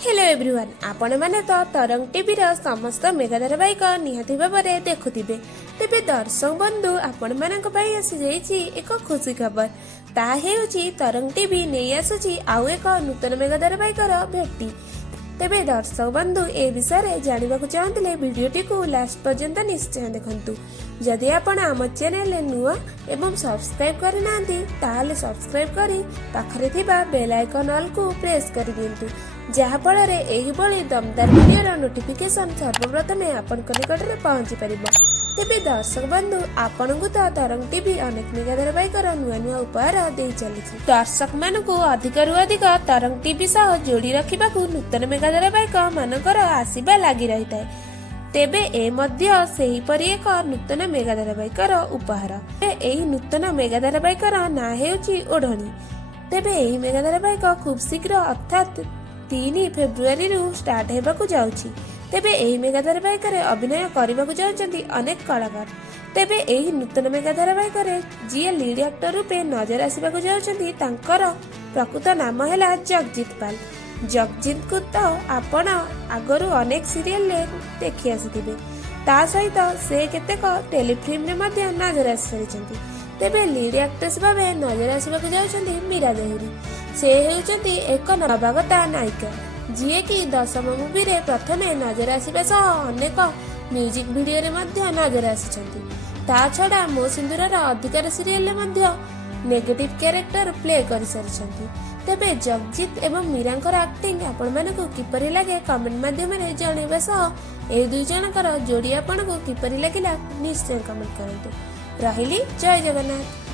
Hello everyone आपण माने तो तरंग टीवी रो समस्त मेगा धारावाहिक निहाती भाबरे देखुथिबे। तेबे दर्शक बंधु आपण मानक पई आसी जाईची एक खुशी खबर। ता हेउची तरंग टीवी नै आसुची आउ एक नूतन मेगा धारावाहिक रो भेटी। तेबे दर्शक बंधु ए विषय जानिबाकु चाहंतिले वीडियोटी को लास्ट पर्यंत निश्चय देखंतु। जदि आपण आम चैनल नुआ एवं सब्सक्राइब करि नांती ताले सब्सक्राइब करी पाखरे थिबा बेल आइकन ऑल को प्रेस करि दियंतु, जहा फଳରେ एही बळी दमदार वीडियो नोटिफिकेशन सर्वप्रथम आपण निकट में पहुंची परिबो। तेबे दर्शक बंधु आपनकु तो तरंग टीवी अनेक मेगा धारावाहिक नुआ नुआ उपहार दे चली। दर्शक मानकु अधिकरु अधिक तरंग टीवी सह जोड़ी रखिबाकु नूतन मेगा धारावाहिक मानकर आसीबा लागि रहिताय। तेबे ए मध्य सेही परि एक नूतन मेगा धारावाहिक उपहार। एही नूतन मेगा धारावाहिक ना हेउची ओढणी। तेबे एही मेगा धारावाहिक खूब शीघ्र अर्थात 3 फेब्रुआरी स्टार्ट हेबाकु जाउची। तेबे एही मेगा धारावाहिक अभिनय करबाकु जाउचंती अनेक कलाकार। तेबे एही नूतन मेगा धारावाहिक जी लीड एक्टर रूपे नजर आसीबाकु जाउचंती तांकर प्रकृत नाम हैला जगजीत पाल। जगजीत को तो आपण आगरू अनेक सीरियल देखि आसीथिबे, ता सहित से केतेक टेलीफिल्म रे मध्य नजर आसीचंती। तेबे लीड एक्ट्रेस भाबे नजर आसीबाकु जाउचंती मीरा देहुरी। से हेउचंती एक नवागता नायिका जी की 10 मूवी रे प्रथमे नजर आसीबा सह अनेक म्यूजिक वीडियो रे मध्य नजर आसीचंती। ता छडा मो सिंदूर रा अधिकार सीरियल रे मध्य नेगेटिव कैरेक्टर प्ले कर सारिचंती। तेबे जगजीत एवं मीरांकर एक्टिंग आपण मानकु किपरि लागे कमेंट माध्यम रे जणेबा सह ए दुई जनकर जोड़ी आपनको किपरि लागिला निश्चय कमेंट करंतु। रहिली जय जगन्नाथ।